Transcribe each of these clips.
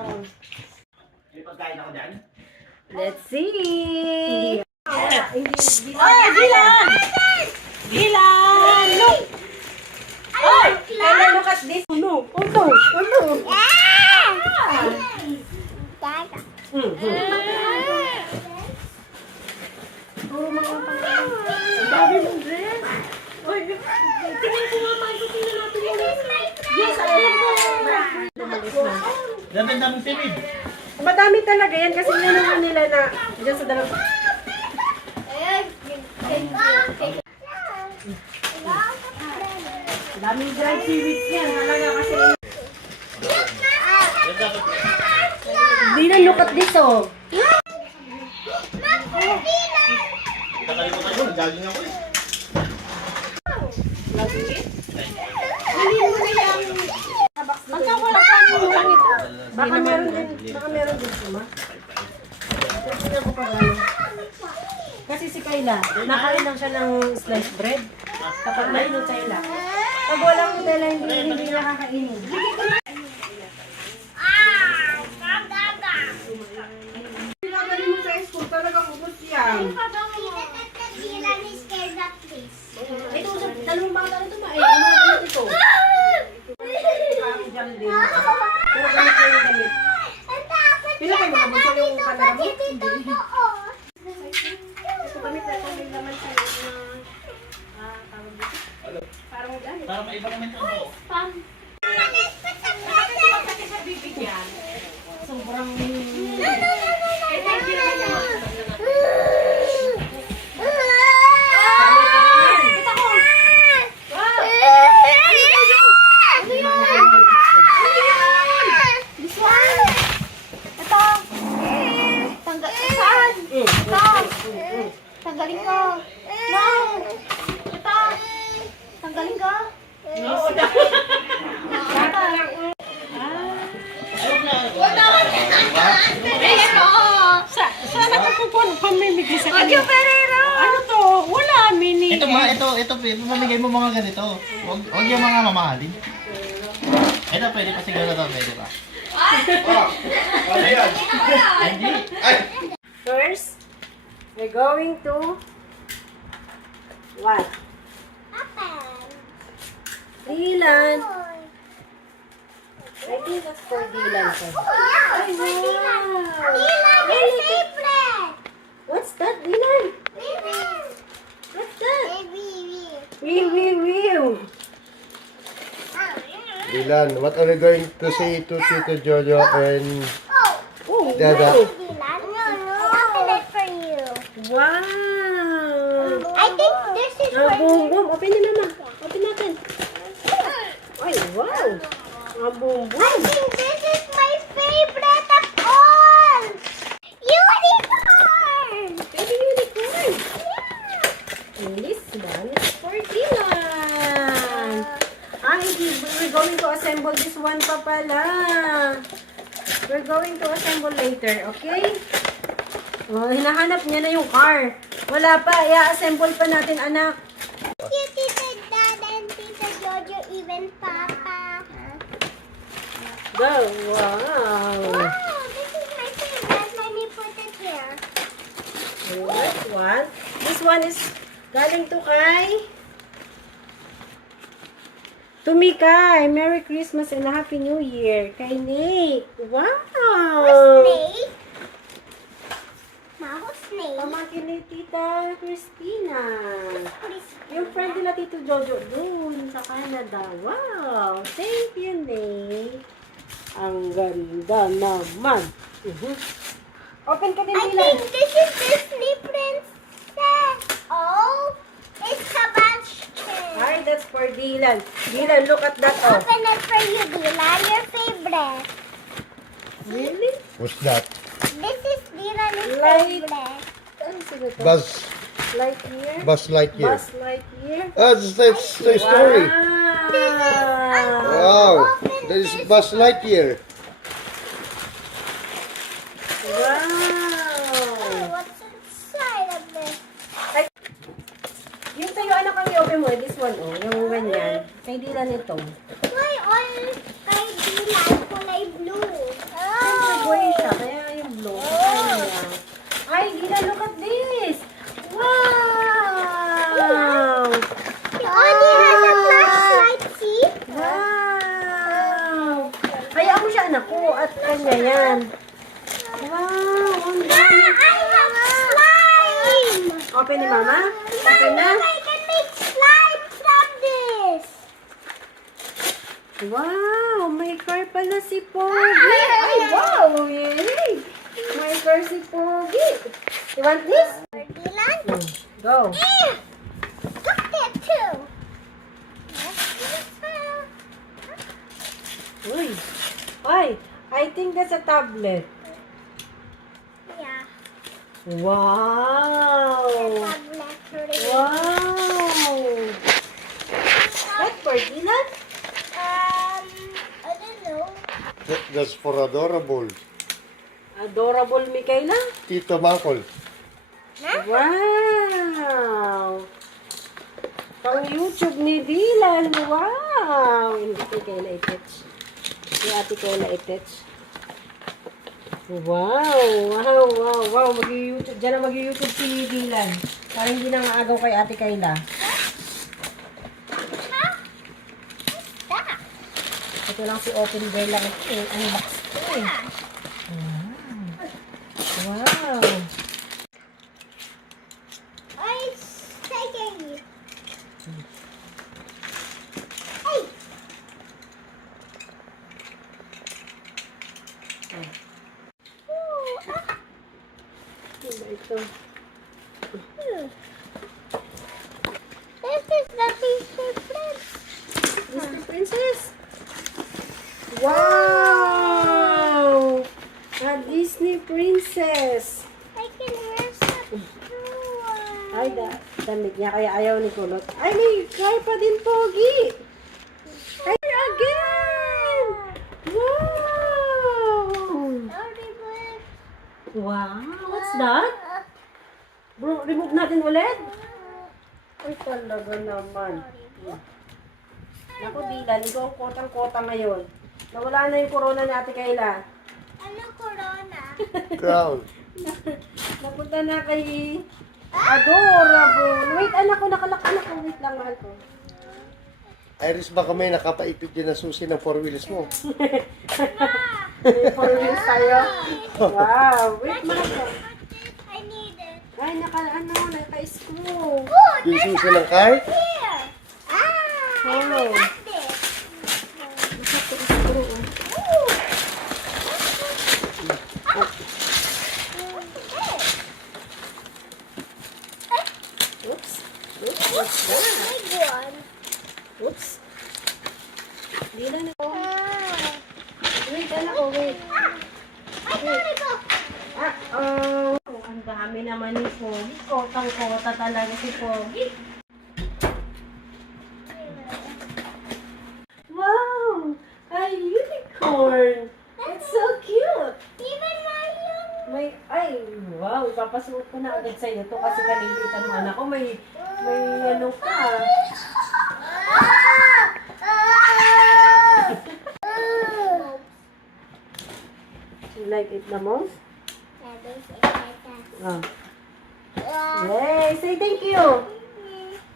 May pagkain ako dyan? Let's see! Ay, Dylan! Dylan! Look! Oh! Ella, look at this! Oh no! Oh no! Oh no! Puro mga pangalaman. Ang dami mong dress. Oy, tingnan ko nga, Michael. Tingnan natin yung... Yes, alam ko. Lumalis na. Daming timid. Madami talaga yan kasi naman nila na dyan sa dalawang... Daming dried seaweeds yan. Halaga kasi... Hindi na look at this, oh. Nakalimutan ko, jogging ako eh. Pagka wala pa mo lang ito. Baka meron din suma. Tingnan ko pa ano. Kasi si Kayla, nakain lang siya ng sliced bread. Kapag may Nutella. Pag walang Nutella, hindi nakakainin. Pinagaling mo sa school, talagang ubos yan. Ito, dalawang bata na ito ba? Eh, ano ba ito? Jam din. Pero ganit na yung damit. Pinakay mo na ba siya yung camera mo? Hindi. Ito gamit na itong may laman sa parang gamit. Para maiba naman ito ako. Sobrang... Tanggalin ko. No. Ito. Tanggalin ko. No, wala. Sana ka pupuan pamimigay sa kanila. Ano to? Wala, mini. Ito, mamigay mo mga ganito. Huwag yung mga mamahalin. Ito, pwede pa siguro ito, pwede pa. Hindi. First, we're going to what? Dylan. I think that's for Dylan. Ay, wow. Dylan, your favorite. What's that, Dylan? What's that? Wee. Dylan, what are you going to say to Tito Jojo and Oh, Dada? Dylan, open it for you. wow. I think this is for Boom, you. boom. Open na naman. Open natin. Ay, wow. Boom, I boom. think this is my favorite of all. Unicorn. Baby unicorn. And this one is for Dylan. We're going to assemble this one pa pala. We're going to assemble later, okay? Oh, hinahanap niya na yung car. Wala pa, i-assemble pa natin, anak. Thank you, Tita Dad and Tita Jojo, even Papa. Wow. Wow, this is my favorite. Let me put it here. And that one. This one is galing to kay Tumikay. Merry Christmas and a Happy New Year. Kay Nick. Wow. Snake. Maho snake. Pamangkin ni Tita Christina. Yung friend nila Tito Jojo dun sa Canada. Wow. Thank you, Nick. Ang ganda naman. Open ka din, I Dylan. think this is Disney Princess. Oh, it's Sebastian. Hi, that's for Dylan. Dylan, look at that. Oh. Open it for you, Dylan. Your favorite. Really? What's that? This is Dylan's Light. favorite. Ano sino to? Buzz Lightyear? Lightyear. Buzz Lightyear? Oh, that's Toy Story. Wow. Wow, that is Buzz Lightyear. Wow. What's inside of this? Yung sa'yo, anak kami open mo, this one, oh. Yung ganyan. Kay Dylan ito. Why all kay Dylan kulay blue? Oh. siya. Kaya yung blue. Kaya. Ay, Dila, look at this. Wow! It only has a flashlight, see? Wow! Kaya mo siya, anak ko. At kanya yan. Wow! Ang dami. I have slime! Open ni Mama? Open na? I can make slime from this! Wow! May car pala si Pogi. Ay, wow! Yay! May car si Pogi. You want this? Dylan? Go. Got that too! Uy. Ay, I think that's a tablet. Yeah. Wow! Wow! That for Dylan? I don't know. That's for adorable. Adorable Mikaela? Tito Makol. Wow! Pang YouTube ni Dylan. Wow! Hindi Mikaela i-touch. Hindi ate Kayla i-touch. Wow! Wow! Wow! Wow! Mag-YouTube. Diyan na mag-YouTube si Dylan. Para hindi na maagaw kay ate Kayla. Ito lang si Open Girl lang. Unbox ko eh. Wow! I taking you. Hey! Ano ba ito? This is the Disney Prince. Disney Princess? Wow! A Disney Princess! I can wear some shoes. Ay, damit niya. Kaya ayaw ni Kulot. Ay, may car pa din, Pogi! Ay, again! Wow! Wow! What's that? Bro, remove natin ulit? Ay, talaga naman. Naku, Dylan, ikaw ang kotang-kota ngayon. Nawala na yung corona ni Ate Kayla. Ano corona? Crown. Napunta na kay Adorable. Wait, anak ko, nakalak anak ko. Wait lang, mahal ko. Iris, baka may nakapaipid din na susi ng 4 wheels mo. May four wheels tayo. Wow. Wait, mahal ko. I need it. Ay, naka-screw. Yung susi ng car? Here. I Oh. got this. Naka-screw. Oops. Oops, what's that? Big one. Oops. Di na na. Wait, anak ko, wait. I gotta go. Oh, ang dami naman ni Pogi. Kotang-kota talaga si Pogi. Wow! A unicorn! It's so cute! Even my May, ay, wow, ipapasuot ko na agad sa'yo to kasi kalilitan mo anak ko, may ano ka. You like it the most? Oh. Yay! Say thank you!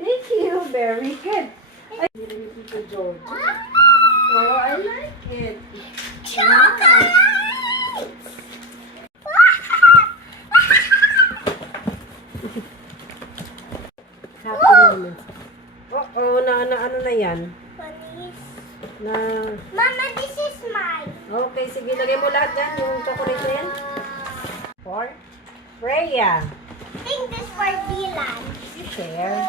Thank you! Very good! Ay, nililitin ko George. Oh, I like it! Happy moment. Oh, ano na yan? Na, Mama, this is mine. okay, sige, lagay mo lahat dyan, yung chocolate na yan. For Freya. I think this for Dylan. You share.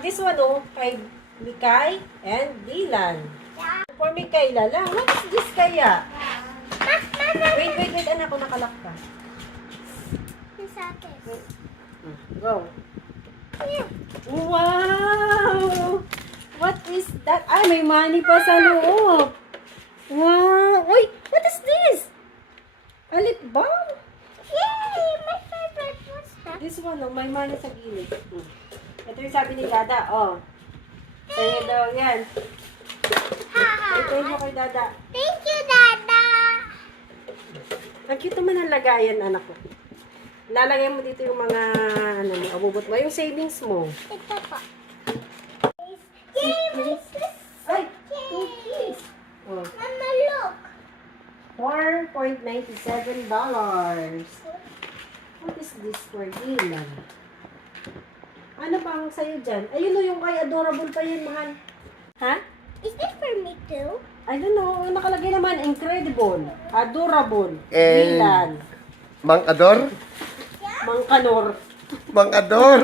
This one, oh, kay Mikay and Dylan. Yeah. For Mikayla lang. What is this kaya? Wait, anak ko, nakalak ka. This is Go. Wow! What is that? Ay, may money pa sa loob. Wow! Uy, what is this? A lip balm? Yay! My favorite. What's that? This one, oh, may money sa gilid. Ito yung sabi ni Dada, oh. Sa'yo daw yan. Ha, ha. Ito mo kay Dada. Thank you, Dada. Ang cute naman ang lagayan, anak ko. Lalagay mo dito yung mga, ano mo, abubot mo. Yung savings mo. Ito po. Yay, my sister! Ay, cookies! Oh, Mama, look! $4.97. What is this for Dylan? Ano pa ang sa'yo dyan? Ayun o, yung kay adorable pa yun, mahal. Ha? Is this for me too? I don't know. Nakalagay naman, incredible, adorable, And- Dylan, Mang Ador? Mang Kanor. Mang Ador!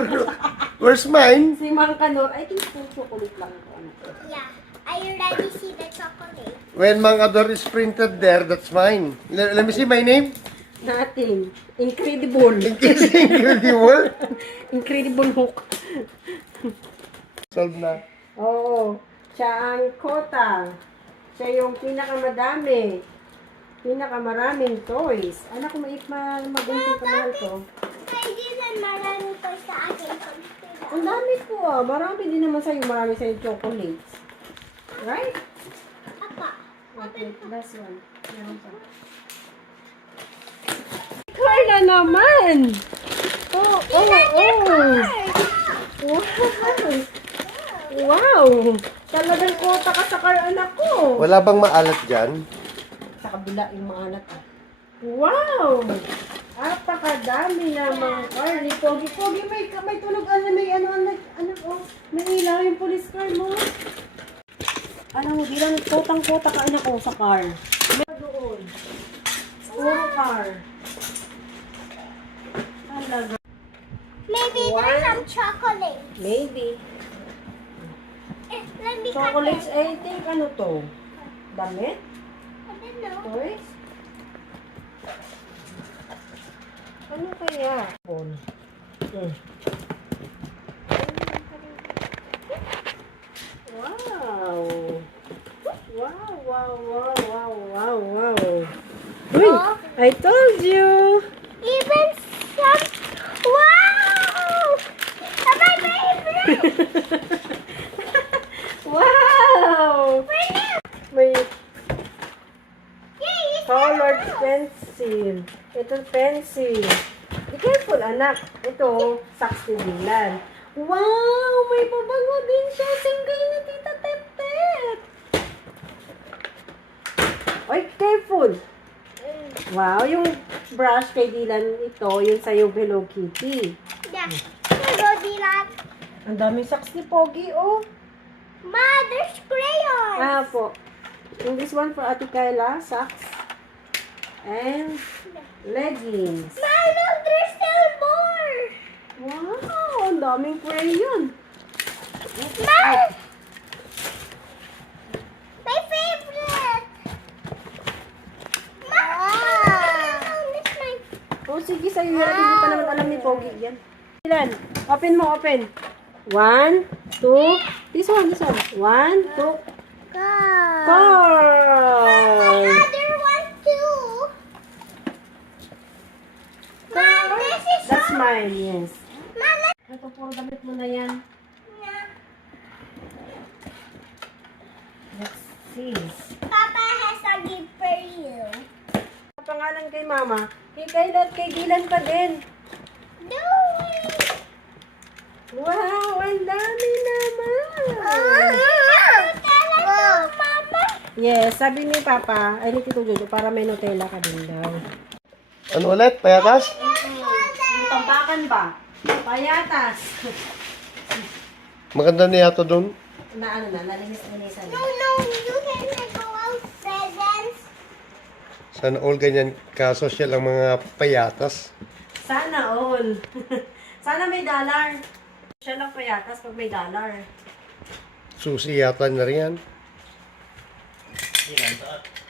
Where's mine? Si Mang Kanor, I think full chocolate lang ito. Ano. Yeah. I already see the chocolate. When Mang Ador is printed there, that's mine. Let me see my name. Nothing. Incredible. Incredible. Incredible hook. Solve na. Oo. Siya ang kota. Siya yung pinakamadami. Pinakamaraming toys. Anak ko, magunting ka mahal to. I didn't marami ko sa aking computer. Ang dami po ah. Marami din naman sa'yo. Marami sa'yo chocolates. Right? Apa. Okay, last one. Meron pa. Carla naman! Oh, oh, oh! Wow! Wow! Talagang kota ka sa car, anak ko! Wala bang maalat dyan? Sa kabila yung mga anak ko. Wow! Apakadami namang car ni Pogi. Pogi, may tunog, may anak, oh. May ilaw yung police car mo. Alam mo, bilang kotang-kota ka anak ko sa car. May doon. Puro car. Talaga. Maybe there's some chocolate. Maybe. Let me cut Chocolates, it. I think, ano to? Damit? I don't know. Toys? Ano kaya? Wow! Wow, wow, wow, wow, wow, wow. Uy! I told you! Even some. Wow! My favorite. Wow! May Yay! It's colored pencil. Ito pencil. Be careful, anak. Ito, socks ni Dylan. Wow! May pabango din siya. Singgay ni Tita Tep-Tep. Oy, careful. Wow, yung brush kay Dylan ito, yung sa'yo Hello Kitty. Yeah. Hello, Dylan. Ang daming socks ni Pogi, oh. Ma, there's crayons. Ah, po. And this one for Ate Kayla, socks. And leggings. Ma, look, there's still more. Wow, ang daming crayon. Ma! My favorite. Ma! That's my... Oh, sige, sa'yo yan. Hindi pa naman alam ni Pogi yan. Ilan? Open mo, open. 1, 2. This one. 1, 2. Go. Card. Another one too. Ma, this is That's mine, yes. Mama. Ito, puro damit mo na yan. Let's see. Papa has a gift for you. Pangalan kay Mama. Kay Kayla at kay Dylan pa din. No way. Wow, ang dami naman. Mama. Yes, sabi ni Papa, ay ni Tito Jojo, para may Nutella ka din daw. Ano ulit? Payatas? Yung tambakan ba? Payatas. Maganda na yata doon. Na ano na, nalinis-linisan No, na. you can go out presents. Sana all ganyan kasosyal ang mga payatas. Sana all. Sana may dollar. Siya lang payatas pag may dollar. Susi yata na rin yan.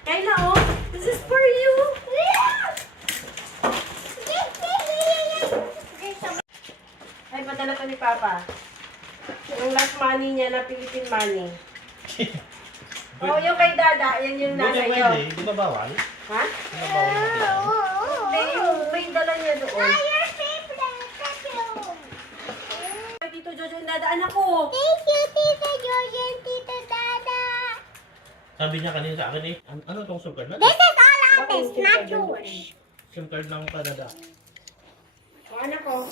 Kayla, oh, this is for you. Ay, padala to ni Papa. Yung last money niya na Philippine money. Oh, yung kay Dada, yan yung nasa iyo. Di ba bawal? Ha? Di ba bawal makita? Hindi, yung may dala niya doon. Your favorite perfume. Ay, Tito Jojo, yung dadaan ako. Thank you, Tita George and Tita Dada. Sabi niya kanina sa akin eh, ano tong sugar na? This is all Bakit honest, Tita not Jojo? yours. SIM card ng Canada. O anak ko,